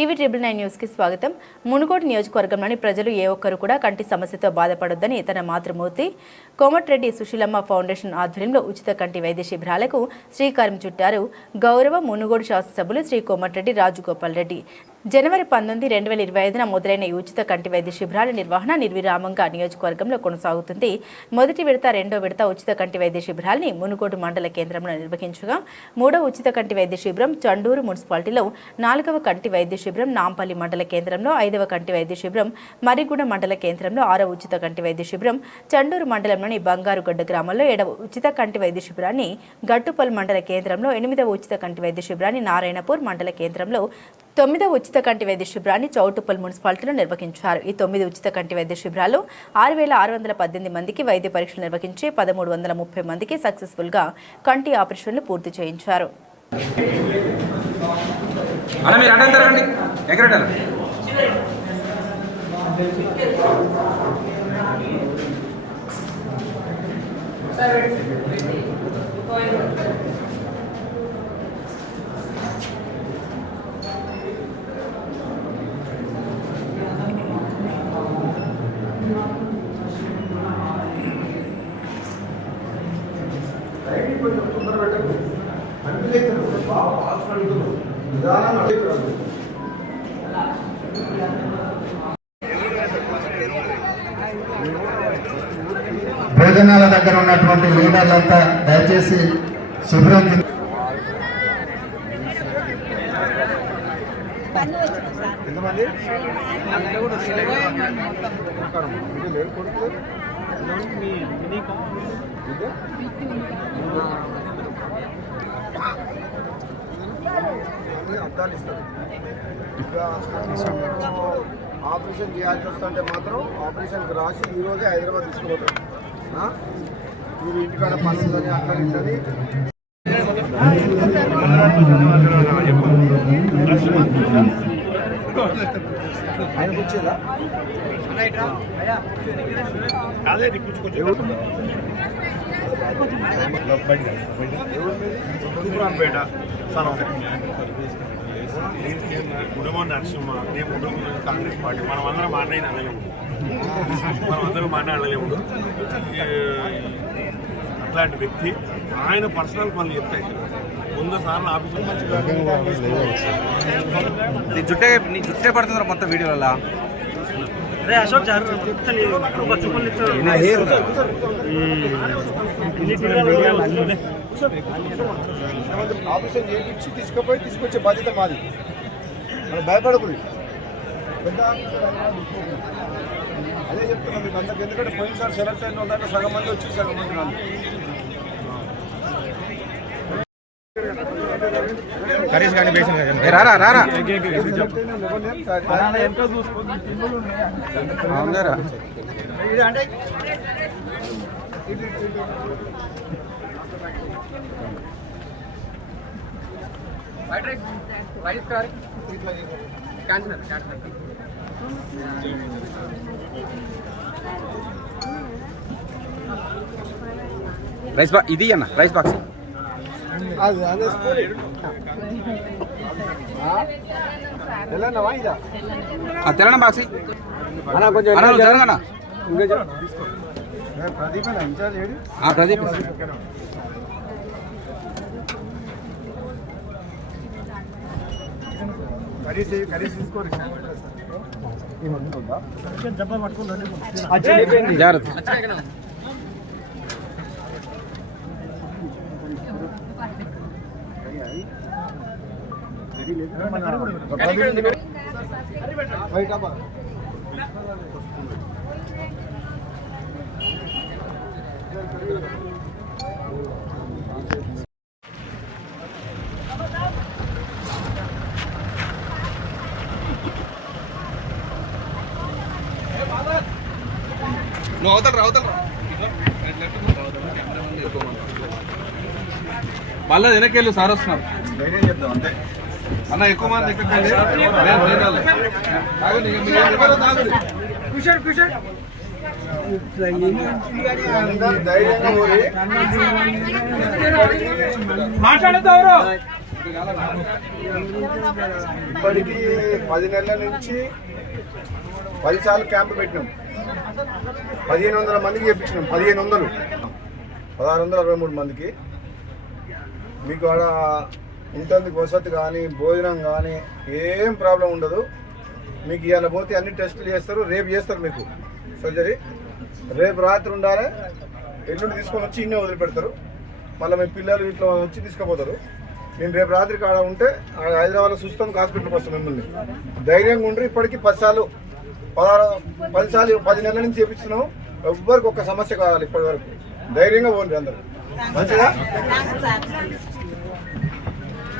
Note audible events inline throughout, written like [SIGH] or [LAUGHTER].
TV triple nine న్యూస్కి స్వాగతం. మునుగోడు నియోజకవర్గంలోని ప్రజలు ఏ ఒక్కరు కూడా కంటి సమస్యతో బాధపడొద్దని తన మాతృమూర్తి కోమటిరెడ్డి సుశీలమ్మ ఫౌండేషన్ ఆధ్వర్యంలో ఉచిత కంటి వైద్య శిబిరాలకు శ్రీకారం చుట్టారు గౌరవ మునుగోడు శాసనసభ్యులు శ్రీ కోమటిరెడ్డి రాజగోపాల్ రెడ్డి. జనవరి పంతొమ్మిది రెండు వేల ఇరవై ఐదున మొదలైన ఈ ఉచిత కంటి వైద్య శిబిరాల నిర్వహణ నిర్విరామంగా నియోజకవర్గంలో కొనసాగుతుంది. మొదటి విడత రెండో విడత ఉచిత కంటి వైద్య శిబిరాల్ని మునుగోడు మండల కేంద్రంలో నిర్వహించగా మూడో ఉచిత కంటి వైద్య శిబిరం చండూరు మున్సిపాలిటీలో నాలుగవ కంటి వైద్య శిబిరం నాంపల్లి మండల కేంద్రంలో ఐదవ కంటి వైద్య శిబిరం మరిగూడ మండల కేంద్రంలో ఆరో ఉచిత కంటి వైద్య శిబిరం చండూరు మండలంలోని బంగారుగడ్డ గ్రామంలో ఏడవ ఉచిత కంటి వైద్య శిబిరాన్ని గట్టుపల్ మండల కేంద్రంలో ఎనిమిదవ ఉచిత కంటి వైద్య శిబిరాన్ని నారాయణపూర్ మండల కేంద్రంలో తొమ్మిది ఉచిత కంటి వైద్య శిబిరాన్ని చౌటుప్పల్ మున్సిపాలిటీలో నిర్వహించారు. ఈ తొమ్మిది ఉచిత కంటి వైద్య శిబిరాలు ఆరు వేల ఆరు వందల పద్దెనిమిది మందికి వైద్య పరీక్షలు నిర్వహించి పదమూడు వందల ముప్పై మందికి సక్సెస్ఫుల్గా కంటి ఆపరేషన్లు పూర్తి చేయించారు. భోజనాల దగ్గర ఉన్నటువంటి లీడర్లంతా దయచేసి శుభ్రం ఇస్తారు. ఆపరేషన్ చేయాల్సి వస్తుంటే మాత్రం ఆపరేషన్కి రాసి ఈ రోజే హైదరాబాద్ తీసుకుపోతారు? మీరు ఇంటికాడ పని ఉందని అక్కడ ఇంటని ఆయనకు వచ్చేదా కుటుంబంపేట స్థలం కుటుంబం నరసింహ నేను కుటుంబం కాంగ్రెస్ పార్టీ మనం అందరం మాట్లాడిన అనలేము మనం అందరం మాట్లాడలేము అట్లాంటి వ్యక్తి ఆయన పర్సనల్ పనులు చెప్తాయి ముందు సార్లు ఆఫీసులో నీ జుట్టే నీ జుట్టే పడుతుంది మొత్తం వీడియోలలో అరే అశోక్ ఆపరేషన్ చేయించి తీసుకుపోయి తీసుకొచ్చే బాధ్యత మాది మనం భయపడకూడదు పెద్ద. అదే చెప్తున్నాను మీకు అందరికి. ఎందుకంటే పోయినసారి సెలెక్ట్ అయిన వాళ్ళంటే సగం మంది వచ్చి సగం మంది రాను కరీష్ కానీ పేషెంట్ రారా రారా. అవునరా. రైస్ బాక్స్ ఇది అన్న రైస్ బాక్స్ అది అదే తెలంగాణ ఇదా తెలంగాణ బాక్స్? అన్న కొంచెం అన్న తెలంగాణ ప్రదీప్ ఇన్ఛార్జ్ ఏడు? ఆ, ప్రదీప్. కర్రీస్ కర్రీస్ తీసుకోరు జాగ్రత్త. నువ్వు అవతల రా అవతల రా. మళ్ళీ వెనకెళ్ళు సార్ వస్తున్నారు. ధైర్యం చెప్తాం అంతే. అన్న ఎక్కువ మంది నేను-. తాగండి, ఇక మీరు ఎవరో తాగండి. ఇప్పటికీ పది నెలల నుంచి పది సార్లు క్యాంపు పెట్టినాం. పదిహేను వందల మందికి చెప్పించినాం పదిహేను వందలు. పదహారు వందల అరవై మూడు మందికి. మీకు ఆడ ఉంటుంది వసతి కానీ భోజనం కానీ ఏం ప్రాబ్లం ఉండదు. మీకు ఇవాళ పోతే అన్ని టెస్టులు చేస్తారు రేపు చేస్తారు మీకు. సర్జరీ. రేపు రాత్రి ఉండాలి. ఎల్లుండి తీసుకొని వచ్చి ఇన్నే వదిలిపెడతారు. మళ్ళీ మీ పిల్లలు ఇట్లా వచ్చి తీసుకుపోతారు. నేను రేపు రాత్రి కాడ ఉంటే ఆడ హైదరాబాద్లో చూస్తాం హాస్పిటల్కి వస్తాం మిమ్మల్ని. ధైర్యంగా ఉండి ఇప్పటికీ పది సార్లు పదహారు పది సార్లు పది నెలల నుంచి చేపిస్తున్నాం. ఎవ్వరికి ఒక సమస్య కావాలి ఇప్పటి వరకు ధైర్యంగా పోండి అందరు. మంచిదా?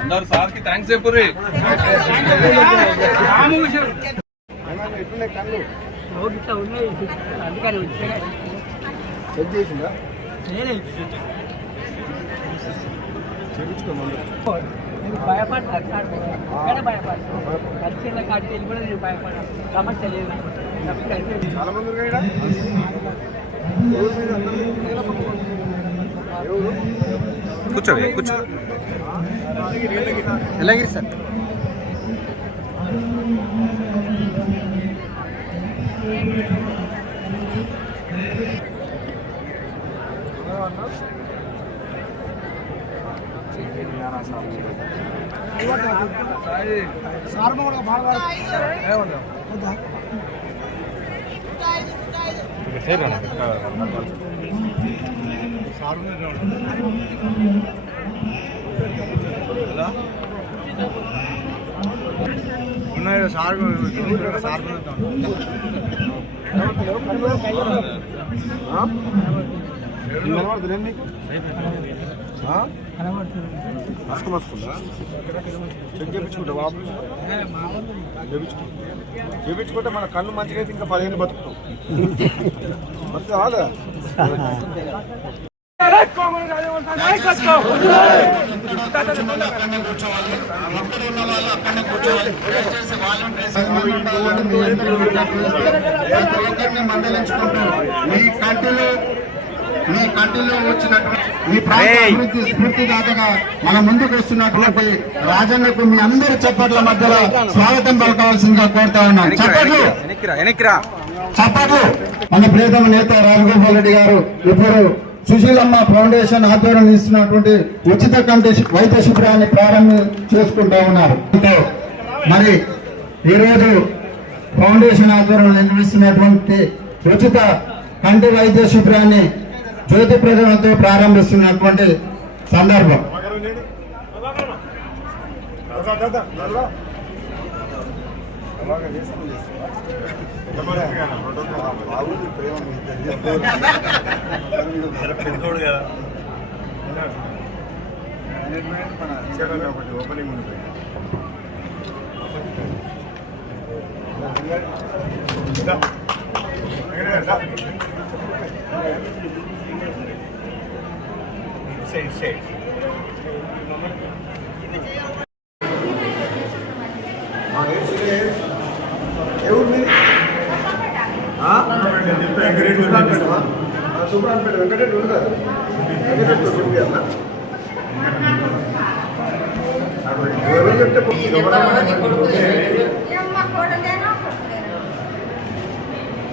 అందరు సార్కి థ్యాంక్స్ చెప్పుర్రి. ఏమైనా ఎట్లున్నాయి కూడా సమస్య లేదు చాలా మంది ఎవరు మీరు అందరూ? ఎవరు? కూర్చోండి కూర్చో ఎలాగిరి సార్ ఉన్నాయి? సార్ సార్ చెక్ చేయించుకుంటా బాబు చేయించుకో చేయించుకుంటే మన కళ్ళు మంచిగా అయితే ఇంకా పదిహేను బతుకుతాం. బతుకు [LAUGHS] కాదా మీ కంటిలో మీ కంటిలో వచ్చినటువంటి మీ ప్రాంత స్ఫూర్తిదాతగా మన ముందుకు వస్తున్నటువంటి రాజన్నకు మీ అందరి చప్పట్ల మధ్యలో స్వాగతం పలకవలసిందిగా కోరుతా ఉన్నాను చప్పట్లు. చప్పట్లు. మన ప్రియతమ నేత రాజగోపాల్ రెడ్డి గారు ఇప్పుడు సుశీలమ్మ ఫౌండేషన్ ఆధ్వర్యం ఇస్తున్నటువంటి ఉచిత కంటి వైద్య శిబిరాన్ని ప్రారంభం చేసుకుంటా ఉన్నారు. మరి ఈరోజు ఫౌండేషన్ ఆధ్వర్యంలో నిర్మిస్తున్నటువంటి ఉచిత కంటి వైద్య శిబిరాన్ని జ్యోతి ప్రజలతో ప్రారంభిస్తున్నటువంటి సందర్భం. అలాగే చేస్తావా? బాగుంది ప్రేమ మీ ఇద్దరిది. పెద్దోడు కదా ఇచ్చాడని ఒకటి ఓపెనింగ్ ఉంది సైడ్ సైడ్ ఎవరు మీరు సుబ్రహ్మణ్యపేట వెంకటరెడ్డి ఉంది కదా వెంకటరెడ్డి అన్న ఎవరు చెప్తే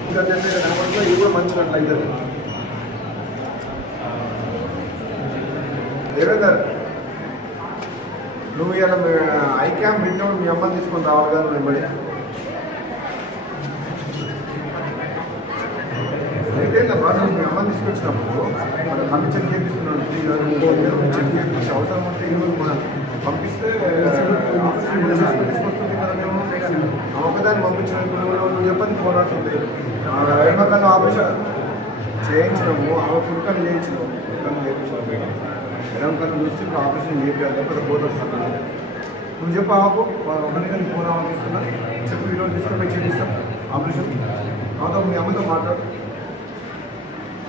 ఇంకా చెప్పే కూడా మంచిగా అట్లా అవుతుంది దేవేందర్ నువ్వు ఇలా ఐ క్యాంప్ మీ అమ్మ తీసుకొని రావాలి కదా నువ్వు ఇవ్వడి అయితే బాగా మీ అమ్మని తీసుకొచ్చినప్పుడు మనం కన్ను చెక్ చేపిస్తున్నాడు చెక్ చేపించి అవసరం ఉంటే ఈరోజు మనం పంపిస్తే తీసుకొస్తుంది కదా మేము ఒకదాన్ని పంపించిన నువ్వు చెప్పని పోరాడుతుంది. ఎడమకన్నా ఆపరేషన్ చేయించినాము ఆమె ఫుడ్కని చేయించినాము ఫుడ్కని చేయించినాము ఎడమకన్నా చూస్తే ఇప్పుడు ఆపరేషన్ చేయాలి లేకపోతే పోరాడుతున్నాను నువ్వు చెప్పు ఆపు ఒకటి కానీ పోరాడుతున్నా చెప్పు ఈరోజు తీసుకొని చేయిస్తాం ఆపరేషన్ అవుతా మీ అమ్మతో మాట్లాడు.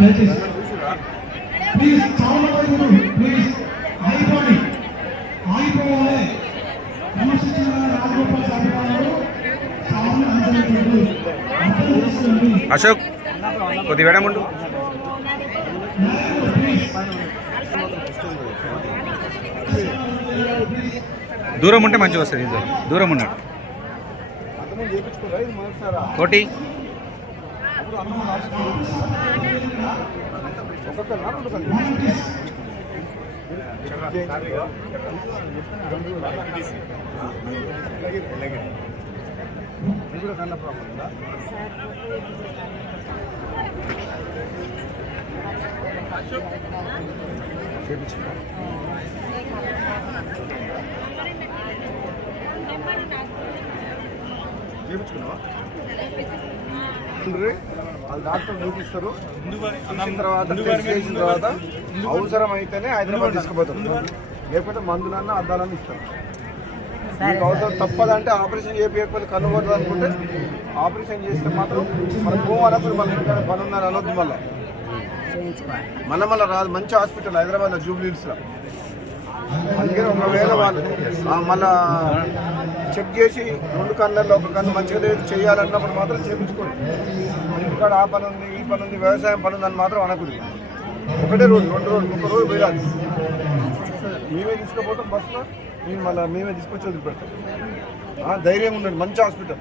దయచేసి. ప్లీజ్ చాలా ప్లీజ్ ఆగిపోండి. ఆగిపోవాలి. క్రమశిక్షణ రాజగోపాల్ సార్ గారు సార్ని ఆన్సర్ చేయండి అర్థం చేసుకోండి. అశోక్ కొద్ది వేడముండు దూరం ఉంటే మంచిగా వస్తుంది ఇది దూరం ఉన్నాడు కోటి. చేయించుకున్నావా ఉండ్రి. వాళ్ళు డాక్టర్ చూపిస్తారు. చూసిన తర్వాత టెస్ట్ చేసిన తర్వాత అవసరం అయితేనే హైదరాబాద్ తీసుకుపోతారు. లేకపోతే మందులన్నా అద్దాలన్నా ఇస్తారు. మీకు అవసరం తప్పదంటే ఆపరేషన్ చేయకపోతే కన్ను అనుకుంటే ఆపరేషన్ చేస్తే మాత్రం మనం పోవాలప్పుడు మన ఇంటికాడ పని అనొద్దు మళ్ళీ. మళ్ళీ మళ్ళీ రాదు. మంచి హాస్పిటల్ హైదరాబాద్లో జూబ్లీ హిల్స్లో అందుకని ఒకవేళ వాళ్ళు మళ్ళా చెక్ చేసి రెండు కళ్ళల్లో ఒక కన్ను మంచిగా లేదు చేయాలన్నప్పుడు మాత్రం చేయించుకోండి ఇంటికాడ ఆ పని ఉంది ఈ పని ఉంది వ్యవసాయం పని ఉందని మాత్రం అనకూడదు. ఒకటే రోజు రెండు రోజులు ఒక రోజు పోయాలి మేమే తీసుకుపోతాం బస్సులో మేము మళ్ళీ మేమే తీసుకొచ్చి వదిలిపెడతాం. ఆ, ధైర్యంగా ఉండండి మంచి హాస్పిటల్.